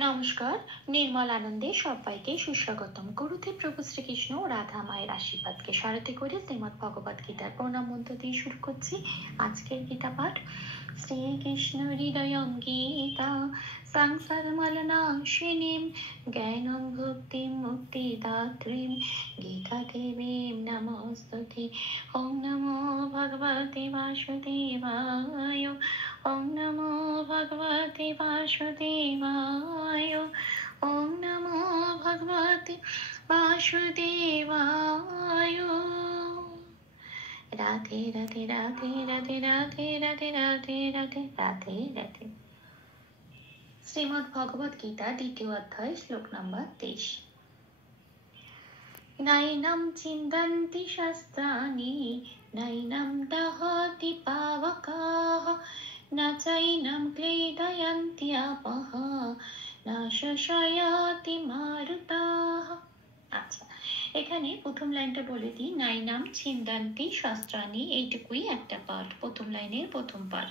নমস্কার। নির্মল আনন্দে সবাইকে সুস্বাগতম। গুরুদেব প্রভু শ্রীকৃষ্ণ ও রাধা মায়ের আশীর্বাদকে সারথি করে শ্রীমদ্ ভগবত গীতার প্রণাম মন্ত্র দিয়ে শুরু করছি আজকের গীতা পাঠ। শ্রীকৃষ্ণ হৃদয়ং গীতা সংসার মলনাশিনীম জ্ঞানং ভক্তিম মুক্তিদাত্রীম গীতা দেবীম নমস্তুতে। ওম নমো ভগবতে বাসুদেবায়। ওম নমো ভগবতে বাসুদেবায়। ওম নমো ভগবতে বাসুদেবায়। রাধে রাধে রাধে রাধে রাধে রাধে রাধে রাধে রাধে রাধে। শ্রীমদ্ ভগবত গীতা দ্বিতীয় অধ্যায় শ্লোক নম্বর 23। নৈনম চিন্তন্তি শাস্ত্রাণি নৈনম দহতি পাবকাঃ ন চৈনম ক্লেদয়ন্ত্যপঃ ন শোষয়তি মারুতাঃ। আচ্ছা, এখানে প্রথম লাইনটা বলে দিই। নাইনাম ছিন্দান্তি শাস্ত্রাণি, এইটুকুই একটা পাঠ, প্রথম লাইনের প্রথম পাঠ।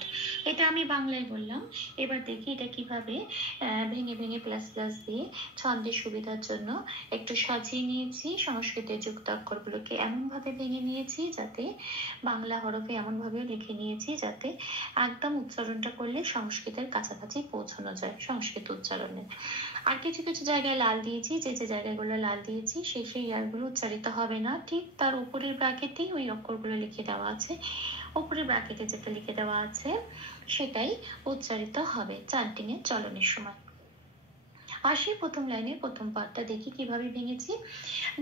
এটা আমি বাংলায় বললাম। এবার দেখি এটা কিভাবে ভেঙে ভেঙে প্লাস প্লাস দিয়ে ছন্দের সুবিধার জন্য একটু সাজিয়ে নিয়েছি। সংস্কৃতের যুক্তাক্ষরগুলোকে এমনভাবে ভেঙে নিয়েছি যাতে বাংলা হরফে এমনভাবে লিখে নিয়েছি যাতে একদম উচ্চারণটা করলে সংস্কৃতের কাছাকাছি পৌঁছানো যায় সংস্কৃত উচ্চারণে। আর কিছু কিছু জায়গায় লাল দিয়েছি, যে যে জায়গাগুলো লাল দিয়েছি সেই ইয়ারগুলো উচ্চারিত হবে না, ঠিক তার উপরের ব্র্যাকেটেই ওই অক্ষরগুলো লিখে দেওয়া আছে। উপরের ব্র্যাকেটে যেটা লিখে দেওয়া আছে সেটাই উচ্চারিত হবে চ্যান্টিংয়ের চলনের সময়। আসি প্রথম লাইনের প্রথম পাঠটা দেখি কিভাবে ভেঙেছি।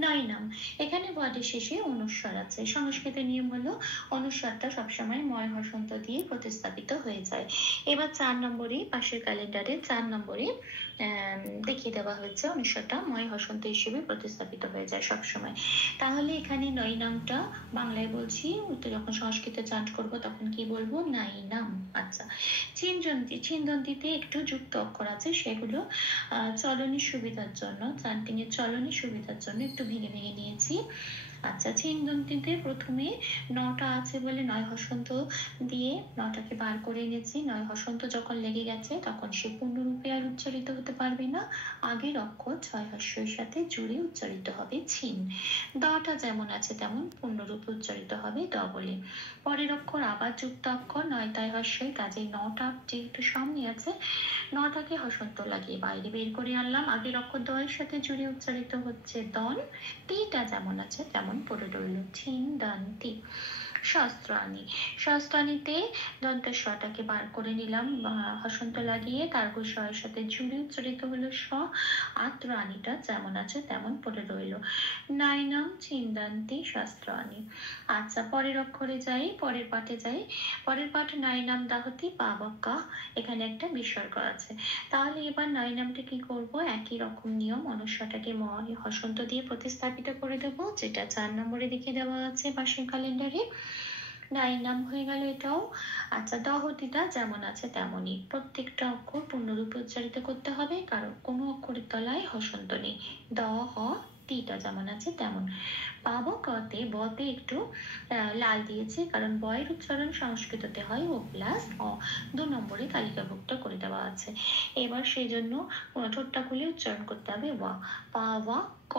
নৈনাম, এখানে ওয়ার্ডের শেষে অনুস্বার আছে। সংস্কৃতের নিয়ম হলো অনুস্বারটা সবসময় ময় হসন্ত দিয়ে প্রতিস্থাপিত হয়ে যায়। এবার 4 নম্বরে পাশের ক্যালেন্ডারে 4 নম্বরে দেখিয়ে দেওয়া হয়েছে অনুস্বারটা ময় হসন্ত হিসেবে প্রতিস্থাপিত হয়ে যায় সবসময়। তাহলে এখানে নৈনামটা বাংলায় বলছি, যখন সংস্কৃতে চান্ট করব তখন কি বলবো? নাইনাম। আচ্ছা, ছিন্দন্তিতে একটু যুক্ত অক্ষর আছে, সেগুলো চলনের সুবিধার জন্য, চান্টিং এর চলনের সুবিধার জন্য একটু ভেঙে ভেঙে নিয়েছি। আচ্ছা, ছিন্দন্তিতে প্রথমে নটা আছে বলে নয় হসন্ত দিয়ে নটাকে বার করে এনেছি। নয় হসন্ত যখন লেগে গেছে তখন সে পূর্ণরূপে আর উচ্চারিত হতে পারবে না। আগের অক্ষর 6 হস্যের সাথে জুড়ে উচ্চারিত হবে ছিন। দটা যেমন আছে তেমন পূর্ণরূপে উচ্চারিত হবে দ বলে। পরের অক্ষর আবার যুক্ত অক্ষর, 9 তাই হস্যই, কাজেই নটা যেহেতু সামনে আছে নটাকে হসন্ত লাগিয়ে বাইরে বের করে আনলাম। আগের অক্ষর দয়ের সাথে জুড়ে উচ্চারিত হচ্ছে দন। টিটা যেমন আছে তেমন পড়ে রইল ছিন্দান্তি। শাস্ত্রাণী, শাস্ত্রাণীতে দন্তস্বটাকে বার করে নিলাম হসন্ত লাগিয়ে, তারপর স্বয়ের সাথে জুড়ে উচ্চারিত হলো স। আত্রাণীটা যেমন আছে তেমন পড়ে রইল নাইনাম ছিন্দান্তি শাস্ত্রাণী। আচ্ছা, পরের অক্ষরে যাই, পরের পাঠে যাই। পরের পাঠ নাইনাম দাহতি পাবকা, এখানে একটা বিসর্গ আছে। তাহলে এবার নাইনামটা কি করব? একই রকম নিয়ম, অনুস্বারটাকে ময় হসন্ত দিয়ে প্রতিস্থাপিত করে দেবো, যেটা 4 নম্বরে দেখে দেওয়া আছে পাশের ক্যালেন্ডারে। নাইনাম হয়ে গেল এটাও। আচ্ছা, দহতিটা যেমন আছে তেমনই, প্রত্যেকটা অক্ষর পূর্ণরূপে উচ্চারিত করতে হবে, কারণ কোনো অক্ষরের তলায় হসন্ত নেই। দ হ টিটা যেমন আছে তেমন। পাবকতে বতে একটু লাল দিয়েছি, কারণ বয়ের উচ্চারণ সংস্কৃততে হয় ও প্লাস অ, 2 নম্বরে তালিকাভুক্ত করে দেওয়া আছে। এবার সেই জন্য ঠোঁটটা খুলে উচ্চারণ করতে হবে ওয়া। পা ওয়া ক,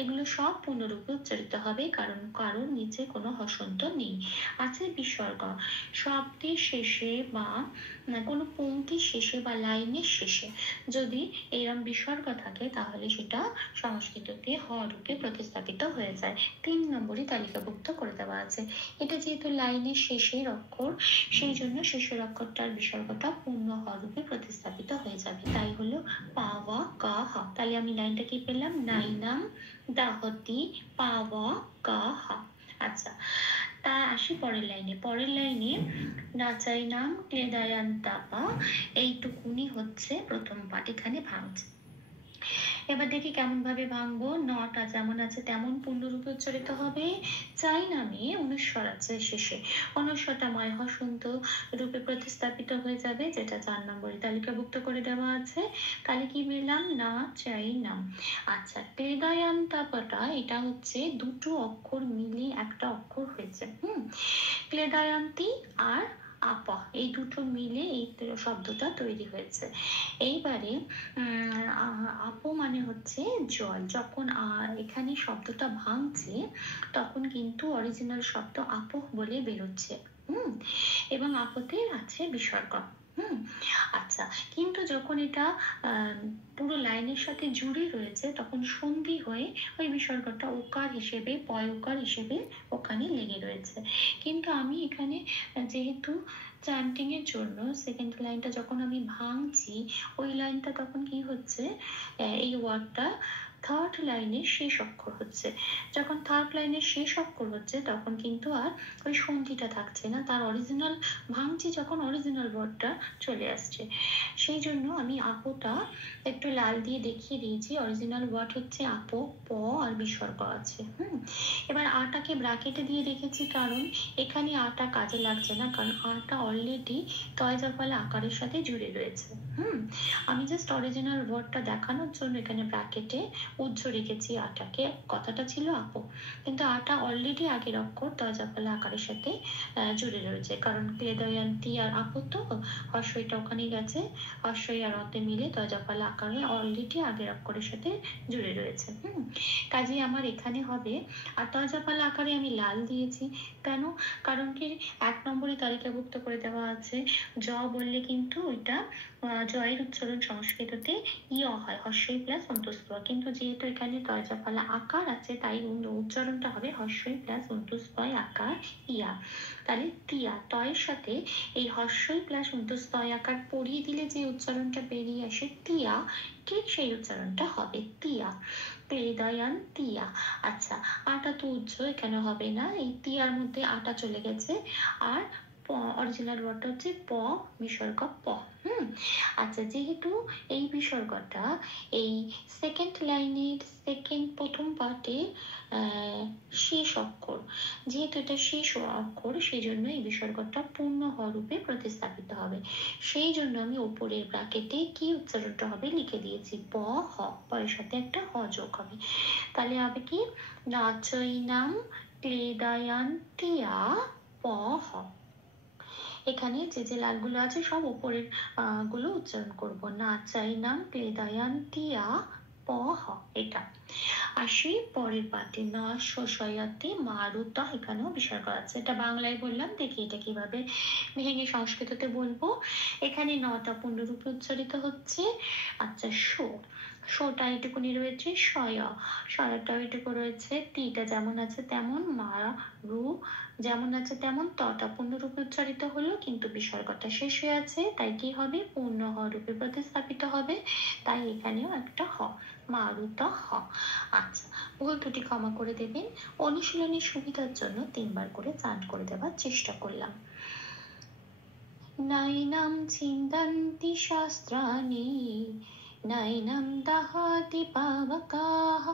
এগুলো সব পূর্ণরূপে উচ্চারিত হবে, কারণ কারোর নিচে কোনো হসন্ত নেই। আছে বিসর্গ, শব্দের শেষে বা কোনো পংক্তির শেষে বা লাইনের শেষে যদি এরম বিসর্গ থাকে তাহলে সেটা সংস্কৃততে হ রূপে প্রতিস্থাপিত হয়ে যায়। 3 নম্বরে তালিকাভুক্ত করে দেওয়া আছে। এটা যেহেতু লাইনের শেষের অক্ষর, সেই জন্য শেষের অক্ষরটার বিসর্গটা পূর্ণ হ রূপে প্রতিস্থাপিত হয়ে যাবে, তাই হলো পাওয়া কা হা। তাহলে আমি লাইনটা কি পেলাম? নাইনাম দাহতি পাওয়া কা হা। আচ্ছা, তা আসি পরের লাইনে। পরের লাইনে নাচাইনাম ক্লেদায়ান্তাপা, এইটুকুনি হচ্ছে প্রথম পাঠ, এখানে ভাঙছে। এবার দেখি কেমন ভাবে ভাঙবো। নটা যেমন আছে তেমন পূর্ণরূপে উচ্চারিত হবে। চাই নামে অনুস্বর আছে শেষে, অনুস্বরটা ময় হসন্ত রূপে প্রতিস্থাপিত হয়ে যাবে, যেটা 4 নম্বরে তালিকাভুক্ত করে দেওয়া আছে। তাহলে কি পেলাম? না চাই নাম। আচ্ছা, ক্লেদায়ান্তাপাটা এটা হচ্ছে দুটো অক্ষর মিলে একটা অক্ষর হয়েছে। ক্লেদায়ান্তি আর আপ, এই দুটো মিলে এই শব্দটা তৈরি হয়েছে। এইবারে আপো মানে হচ্ছে জল। যখন এখানে শব্দটা ভাঙছে তখন কিন্তু অরিজিনাল শব্দ আপো বলে বেরোচ্ছে। এবং আপতে আছে বিসর্গ। আচ্ছা, কিন্তু যখন এটা পুরো লাইনের সাথে জুড়ে রয়েছে তখন সন্ধি হয়ে ওই বিসর্গটা ওকার হিসেবে, পয়োকার হিসেবে ওখানে লেগে রয়েছে। কিন্তু আমি এখানে যেহেতু চ্যান্টিং এর জন্য সেকেন্ড লাইনটা যখন আমি ভাঙছি, ওই লাইনটা তখন কি হচ্ছে, এই ওয়ার্ডটা থার্ড লাইনের শেষ অক্ষর হচ্ছে। যখন থার্ড লাইনের শেষ অক্ষর হচ্ছে তখন কিন্তু আর ওই সন্ধিটা থাকছে না, তার অরিজিনাল ভাঙছি যখন অরিজিনাল ওয়ার্ডটা চলে আসছে। সেই জন্য আমি আপোটা একটু লাল দিয়ে দেখিয়ে দিয়েছি। অরিজিনাল ওয়ার্ড হচ্ছে আপো, প আর বিসর্গ আছে। এবার আটাকে ব্র্যাকেটে দিয়ে রেখেছি কারণ এখানে আটা কাজে লাগছে না, কারণ আটা অলরেডি তয় জফলা আকারের সাথে জুড়ে রয়েছে। আমি জাস্ট অরিজিনাল ওয়ার্ডটা দেখানোর জন্য এখানে ব্র্যাকেটে উজ্জ রেখেছি আটাকে। কথাটা ছিল আপো, কিন্তু আটা অলরেডি আগের অক্ষর তয় জফলা আকারের সাথে জুড়ে রয়েছে, কারণ ক্লেদয়ান্তি আর আপো তো হর্ষইটা ওখানে গেছে, হর্ষই আর অতে মিলে তয় জফলা আকারে অলরেডি আগের অক্ষরের সাথে জুড়ে রয়েছে। কাজে আমার এখানে হবে, আর তয় জফলা আকারে আমি লাল দিয়েছি কেন, কারণ কি 1 নম্বরে তালিকাভুক্ত করে দেওয়া আছে জ বললে কিন্তু ওইটা জয়ের উচ্চারণ সংস্কৃততে ইয় হয়, হর্ষই প্লাস অন্ত্যস্ত। কিন্তু যেহেতু এখানে তয় জফলা আকার আছে তাই উচ্চারণটা হবে হর্ষই প্লাস অন্ত্যস্বয় আকার ইয়া। তাহলে তিয়া, তয়ের সাথে এই হর্ষই প্লাস অন্ত্যস্বয় আকার পড়িয়ে দিলে যে উচ্চারণটা বেরিয়ে আসে তিয়া, ঠিক সেই উচ্চারণটা হবে তিয়া, ক্লেদয়ান তিয়া। আচ্ছা, আটা তো উজ্জ এখানে হবে না, এই তিয়ার মধ্যে আটা চলে গেছে, আর অরিজিনাল ওয়ার্ডটা হচ্ছে প বিসর্গ প। আচ্ছা, যেহেতু এই বিসর্গটা এই সেকেন্ড লাইনের প্রথম পার্টে শেষ অক্ষর, যেহেতু এটা শেষ অক্ষর সেই জন্য এই বিসর্গটা পূর্ণ হ রূপে প্রতিস্থাপিত হবে। সেই জন্য আমি উপরের ব্র্যাকেটে কি উচ্চারণটা হবে লিখে দিয়েছি, প হ, পয়ের সাথে একটা হ যোগ হবে। তাহলে হবে কি, নাচৈনাম ক্লেদয়ান্তিয়া প হ। এখানে যে যে লালগুলো আছে সব উপরের গুলো উচ্চারণ করব, নাচাইনাম ক্লেদয়ান্তিয়া প হ, এটা। আসি পরের পাঠে, না শোষয়াতে মারুতা, এখানেও বিসর্গ আছে। এটা বাংলায় বললাম, দেখি এটা কিভাবে ভেঙে সংস্কৃততে বলবো। এখানে নটা পূর্ণরূপে উচ্চারিত হচ্ছে। আচ্ছা, শোটা এটুকুনি রয়েছে, শয়াটাও এটুকু রয়েছে, টিটা যেমন আছে তেমন, রু যেমন আছে তেমন, তটা পূর্ণরূপে উচ্চারিত হলো কিন্তু বিসর্গটা শেষ হয়ে আছে, তাই কি হবে, পূর্ণ হ রূপে প্রতিস্থাপিত হবে, তাই এখানেও একটা হ, মারুতা হ। আচ্ছা, ভুল ত্রুটি ক্ষমা করে দেবেন। অনুশীলনের সুবিধার জন্য 3 বার করে চান্ট করে দেওয়ার চেষ্টা করলাম। নৈনম ছিন্দন্তি শাস্ত্রাণি, নৈনম দহতি পাবকাঃ,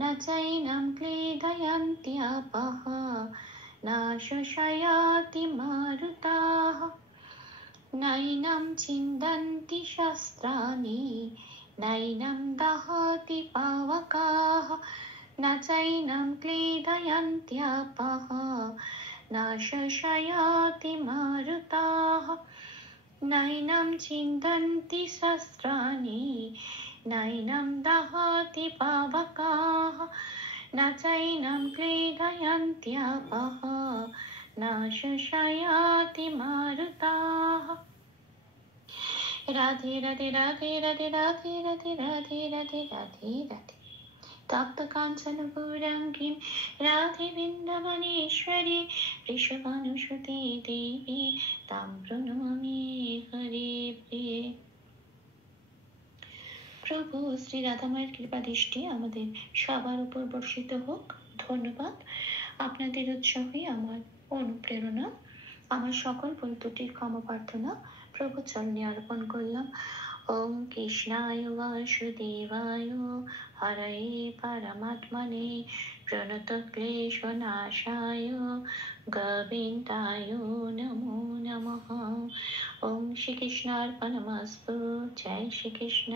ন চৈনম ক্লেদয়ন্তি আপঃ, ন শোষয়তি মারুতাঃ। নৈনম ছিন্দন্তি শাস্ত্রাণি, নৈনম দহতি পাবকাঃ, ন চৈনম ক্লেদয়ন্তি আপঃ, ন শোষয়তি মারুতাঃ। নৈনম ছিন্দন্তি শাস্ত্রাণি, নৈনম দহতি পাবকাঃ, ন চৈনম ক্লেদয়ন্তি আপঃ, ন শোষয়তি মারুতাঃ। রাধে রাধে রাধে রাধে রাধে রাধে রাধে রাধে রাধে রাধে। তপ্ত কাঞ্চন গৌরাঙ্গীম রাধে বৃন্দাবনেশ্বরী, ঋষভানুসুতে দেবী তাম প্রণমামি হরে প্রিয়ে। প্রভু শ্রী রাধামায়ের কৃপা দৃষ্টি আমাদের সবার উপর বর্ষিত হোক। ধন্যবাদ। আপনাদের উৎসাহই আমার অনুপ্রেরণা। আমার সকল ভুল ত্রুটির ক্ষমা প্রার্থনা প্রভু চরণে অর্পণ করলাম। ওম কৃষ্ণায় বাসুদেবায় হরয়ে পরমাত্মনে প্রণতক্লেশনাশায় গোবিন্দায় নমো নমঃ। ওম শ্রীকৃষ্ণার্পণমস্তু। জয় শ্রীকৃষ্ণ।